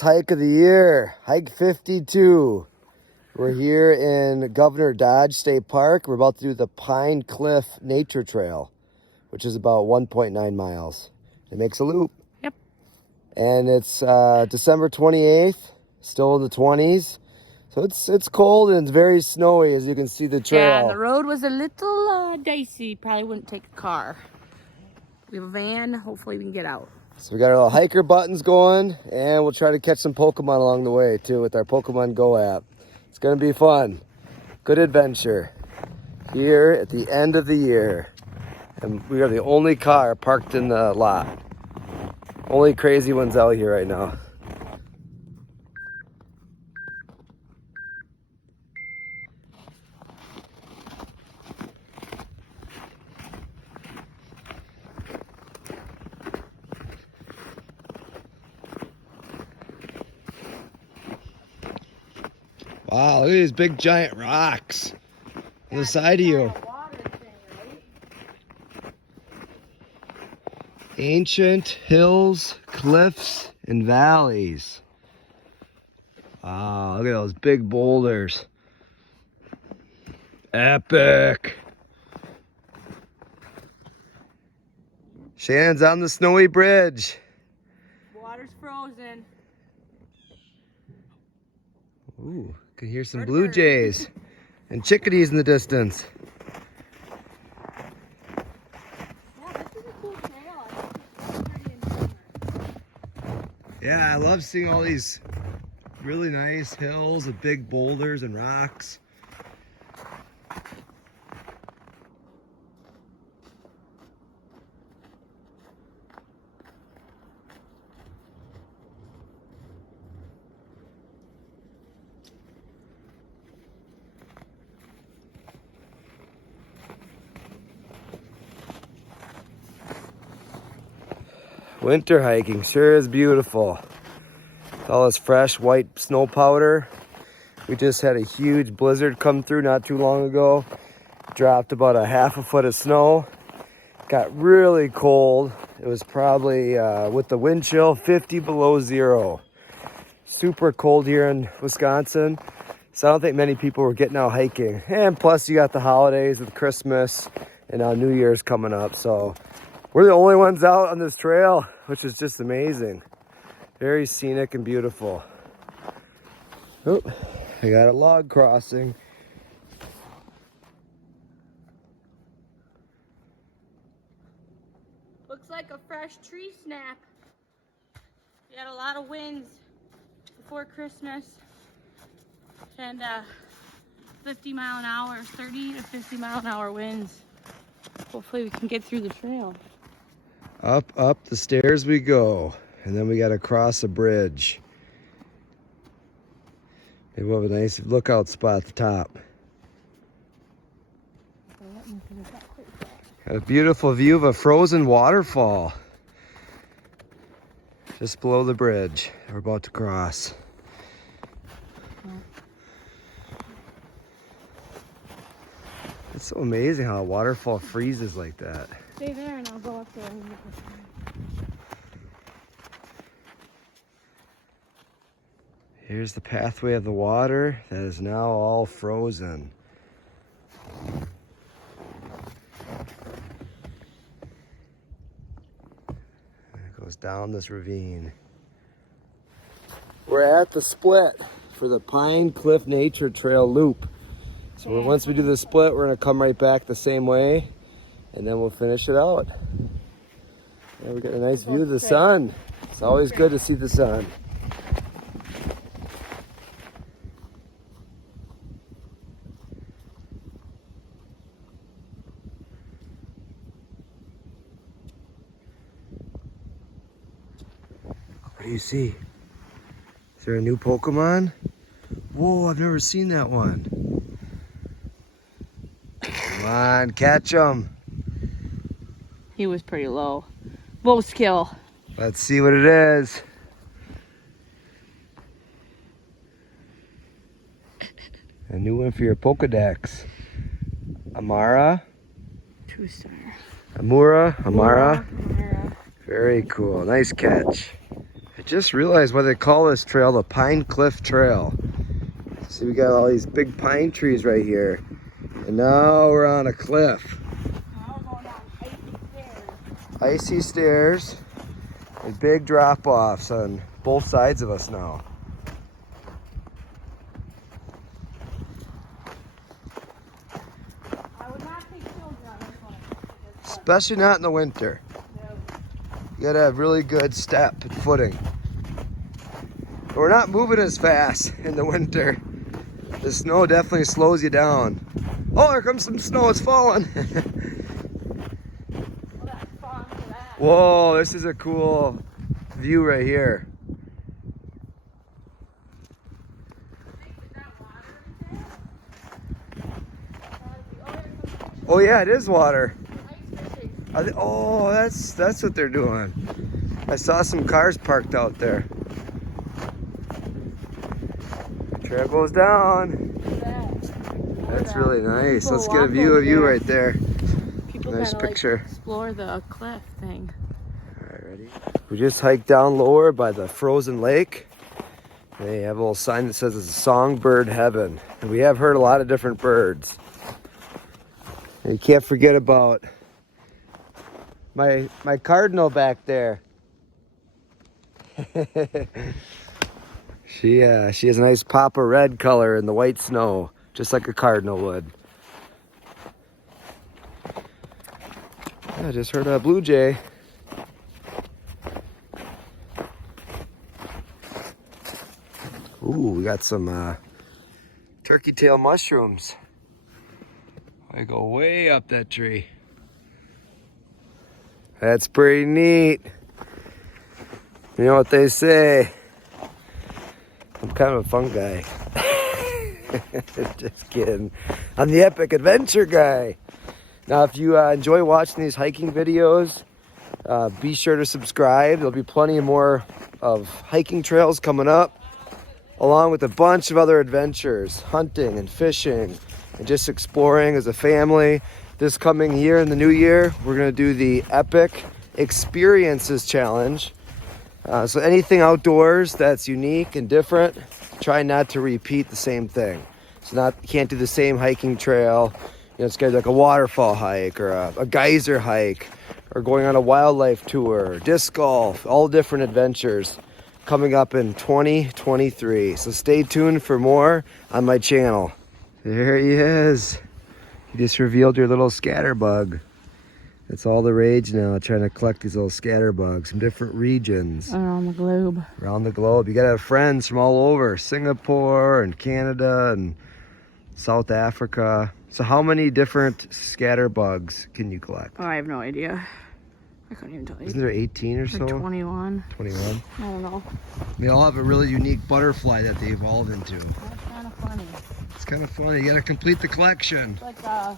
Hike of the year, hike 52. We're here in Governor Dodge State Park. We're about to do the Pine Cliff Nature Trail, which is about 1.9 miles. It makes a loop. Yep. And it's December 28th, still in the 20s. So it's cold and it's very snowy, as you can see the trail. Yeah, and the road was a little dicey. Probably wouldn't take a car. We have a van. Hopefully we can get out. So we got our little hiker buttons going, and we'll try to catch some Pokemon along the way too with our Pokemon Go app. It's gonna be fun. Good adventure here at the end of the year. And we are the only car parked in the lot. Only crazy ones out here right now. Wow, look at these big giant rocks on the side of you. Ancient hills, cliffs, and valleys. Wow, look at those big boulders. Epic. Shannon's on the snowy bridge. Water's frozen. Ooh, can hear some blue jays and chickadees in the distance. Yeah, I love seeing all these really nice hills with big boulders and rocks. Winter hiking sure is beautiful. With all this fresh white snow powder. We just had a huge blizzard come through not too long ago. Dropped about a half a foot of snow. Got really cold. It was probably, with the wind chill, 50 below zero. Super cold here in Wisconsin. So I don't think many people were getting out hiking. And plus you got the holidays with Christmas and now New Year's coming up. So we're the only ones out on this trail, which is just amazing. Very scenic and beautiful. Oh, I got a log crossing. Looks like a fresh tree snap. We had a lot of winds before Christmas. And 50 mile an hour, 30 to 50 mile an hour winds. Hopefully we can get through the trail. Up the stairs we go. And then we got to cross a bridge. Maybe we'll have a nice lookout spot at the top. Got a beautiful view of a frozen waterfall. Just below the bridge we're about to cross. It's so amazing how a waterfall freezes like that. Stay there and I'll go up there and look at you. Here's the pathway of the water that is now all frozen. And it goes down this ravine. We're at the split for the Pine Cliff Nature Trail loop. So once we do the split, we're gonna come right back the same way and then we'll finish it out. Yeah, we got a nice view of the sun. It's always good to see the sun. What do you see? Is there a new Pokemon? Whoa, I've never seen that one. Come on, catch him. He was pretty low. Low skill. Let's see what it is. A new one for your Pokedex. Amara? 2-star. Amara? Amara. Very cool. Nice catch. Just realized why they call this trail the Pine Cliff Trail. See, we got all these big pine trees right here. And now we're on a cliff. Now we're going down Icy stairs and big drop-offs on both sides of us now. I would not take children on this one. Especially not in the winter. You gotta have really good step and footing. But we're not moving as fast in the winter. The snow definitely slows you down. Oh, here comes some snow, it's falling. Well, that's fun for that. Whoa, this is a cool view right here. Oh yeah, it is water. Oh, that's what they're doing. I saw some cars parked out there. Trail goes down. That's really nice. Let's get a view of you right there. People Nice gotta, picture. Like, explore the cliff thing. All right, ready? We just hiked down lower by the frozen lake. They have a little sign that says it's songbird heaven. And we have heard a lot of different birds. And you can't forget about my cardinal back there. She has a nice pop of red color in the white snow, just like a cardinal would. I just heard a blue jay. Ooh, we got some turkey tail mushrooms. I go way up that tree. That's pretty neat. You know what they say? I'm kind of a fun guy. Just kidding. I'm the epic adventure guy. Now, if you enjoy watching these hiking videos, be sure to subscribe. There'll be plenty more of hiking trails coming up, along with a bunch of other adventures, hunting and fishing, and just exploring as a family. This coming year, in the new year, we're going to do the Epic Experiences Challenge. So anything outdoors that's unique and different, try not to repeat the same thing. So you can't do the same hiking trail. You know, it's got like a waterfall hike or a geyser hike, or going on a wildlife tour, disc golf, all different adventures coming up in 2023. So stay tuned for more on my channel. There he is. You just revealed your little scatterbug. It's all the rage now, trying to collect these little scatterbugs from different regions. Around the globe. Around the globe. You gotta have friends from all over. Singapore and Canada and South Africa. So how many different scatterbugs can you collect? Oh, I have no idea. I couldn't even tell you. Isn't there 18 or so? Like 21. 21? I don't know. They all have a really unique butterfly that they evolve into. That's kind of funny. It's kind of funny. You gotta complete the collection. It's like a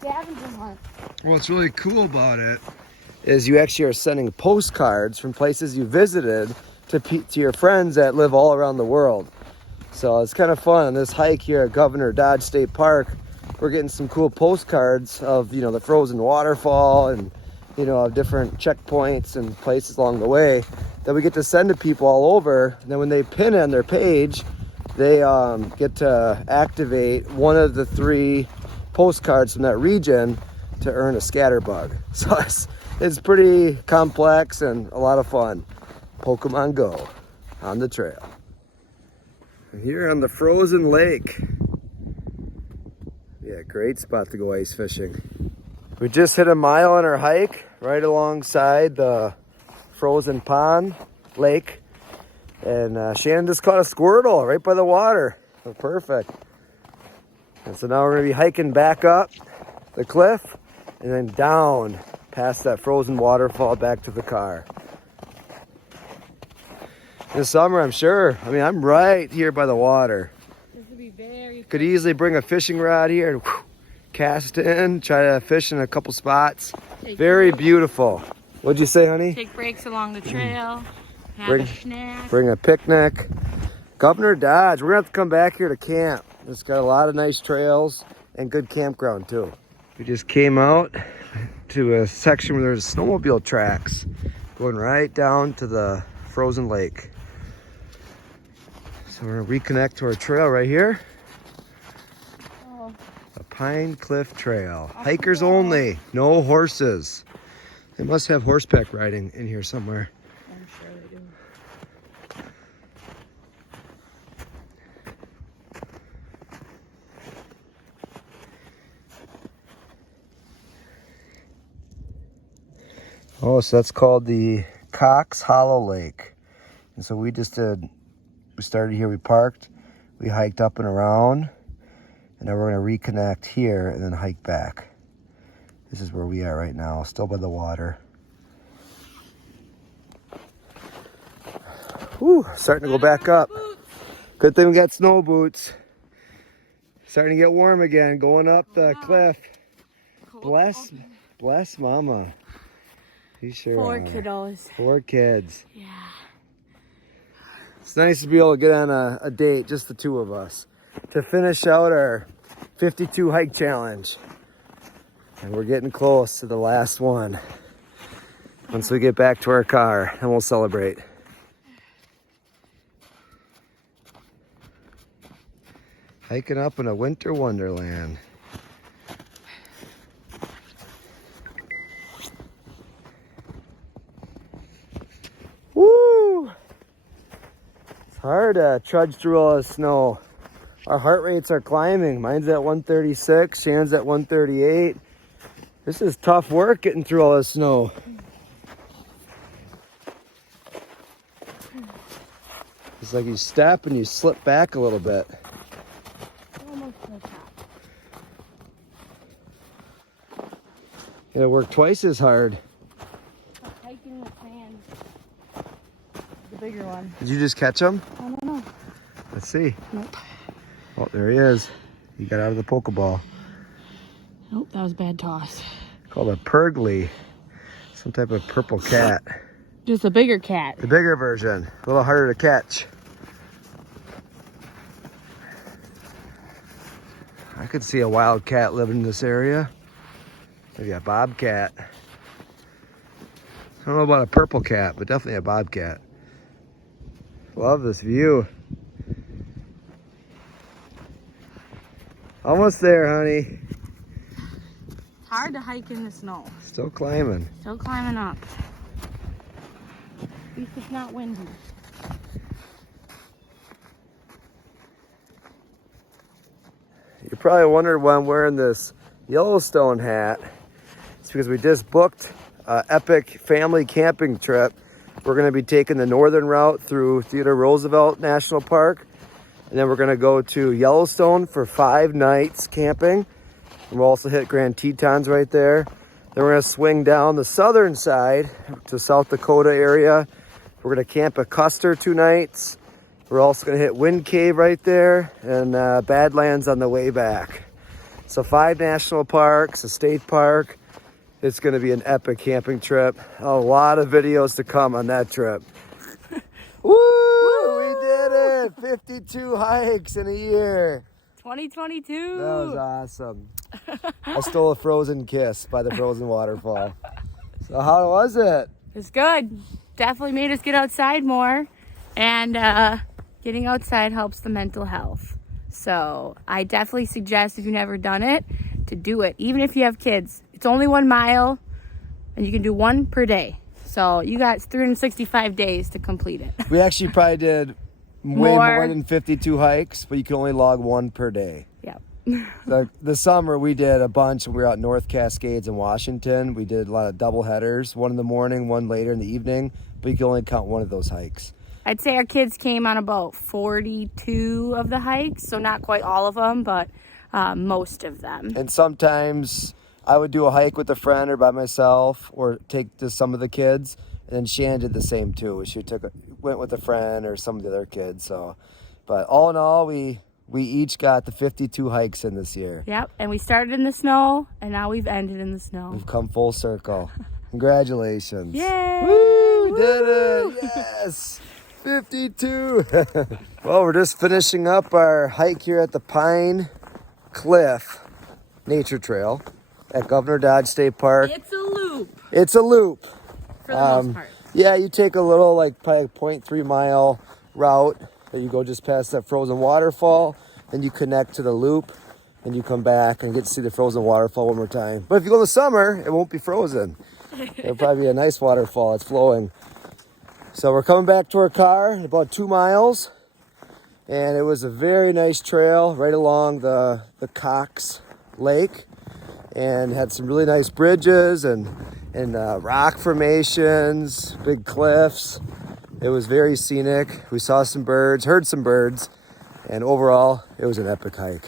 scavenger hunt. What's really cool about it is you actually are sending postcards from places you visited to your friends that live all around the world. So it's kind of fun. On this hike here at Governor Dodge State Park, we're getting some cool postcards of, you know, the frozen waterfall and, you know, of different checkpoints and places along the way that we get to send to people all over. And then when they pin it on their page, they get to activate one of the 3 postcards from that region to earn a scatterbug. So it's pretty complex and a lot of fun. Pokemon Go on the trail. Here on the frozen lake. Yeah, great spot to go ice fishing. We just hit a mile on our hike right alongside the frozen pond lake. And Shannon just caught a squirtle right by the water. So perfect. And so now we're gonna be hiking back up the cliff and then down past that frozen waterfall back to the car. This summer, I'm sure. I mean, I'm right here by the water. This would be very Could easily bring a fishing rod here and cast in, try to fish in a couple spots. Very beautiful. What'd you say, honey? Take breaks along the trail. Have Bring- a snack. Bring a picnic. Governor Dodge, we're gonna have to come back here to camp. It's got a lot of nice trails and good campground too. We just came out to a section where there's snowmobile tracks going right down to the frozen lake. So we're gonna reconnect to our trail right here. Oh, A Pine Cliff Trail. Hikers only, no horses. They must have horseback riding in here somewhere. I'm sure they do. Oh, so that's called the Cox Hollow Lake. And so we started here, we parked, we hiked up and around, and now we're gonna reconnect here and then hike back. This is where we are right now, still by the water. Whew, starting to go back up. Good thing we got snow boots. Starting to get warm again, going up the cliff. Bless mama. You sure 4 are. kiddos. 4 kids. Yeah. It's nice to be able to get on a date, just the 2 of us, to finish out our 52 hike challenge. And we're getting close to the last one. Once we get back to our car, then we'll celebrate. Hiking up in a winter wonderland. Woo! It's hard to trudge through all the snow. Our heart rates are climbing. Mine's at 136, Shan's at 138. This is tough work getting through all the snow. It's like you step and you slip back a little bit. Almost to the top. You gotta work twice as hard. Hiking the sand. The bigger one. Did you just catch him? I don't know. Let's see. Nope. Oh, there he is. He got out of the Pokeball. Nope, that was a bad toss. Called a Purgly. Some type of purple cat. Just a bigger cat. The bigger version. A little harder to catch. I could see a wild cat living in this area. Maybe a bobcat. I don't know about a purple cat, but definitely a bobcat. Love this view. Almost there, honey. Hard to hike in the snow. Still climbing. Still climbing up. At least it's not windy. You probably wondered why I'm wearing this Yellowstone hat. It's because we just booked an epic family camping trip. We're going to be taking the northern route through Theodore Roosevelt National Park. And then we're going to go to Yellowstone for 5 nights camping. And we'll also hit Grand Tetons right there. Then we're going to swing down the southern side to South Dakota area. We're going to camp at Custer 2 nights. We're also going to hit Wind Cave right there and Badlands on the way back. So 5 national parks, a state park. It's going to be an epic camping trip. A lot of videos to come on that trip. Woo! We did it! 52 hikes in a year. 2022. That was awesome. I stole a frozen kiss by the frozen waterfall. So how was it? It's good. Definitely made us get outside more. And getting outside helps the mental health. So I definitely suggest, if you've never done it, to do it. Even if you have kids. It's only 1 mile and you can do 1 per day. So you got 365 days to complete it. We actually probably did way more than 52 hikes, but you can only log 1 per day. Yep. The summer we did a bunch. We were out North Cascades in Washington. We did a lot of double headers, 1 in the morning, 1 later in the evening, but you can only count 1 of those hikes. I'd say our kids came on about 42 of the hikes, so not quite all of them, but most of them. And sometimes I would do a hike with a friend or by myself, or take to some of the kids. And then Shan did the same too. She went with a friend or some of the other kids. So, but all in all, we each got the 52 hikes in this year. Yep, and we started in the snow, and now we've ended in the snow. We've come full circle. Congratulations. Yay! Woo! We did it! Yes! 52! Well, we're just finishing up our hike here at the Pine Cliff Nature Trail at Governor Dodge State Park. It's a loop. It's a loop. For the most part. Yeah, you take a little, like, probably 0.3 mile route that you go just past that frozen waterfall, then you connect to the loop, and you come back and get to see the frozen waterfall one more time. But if you go in the summer, it won't be frozen. It'll probably be a nice waterfall. It's flowing. So we're coming back to our car, about 2 miles, and it was a very nice trail right along the Cox Lake, and had some really nice bridges and rock formations, big cliffs. It was very scenic. We saw some birds, heard some birds, and overall, it was an epic hike.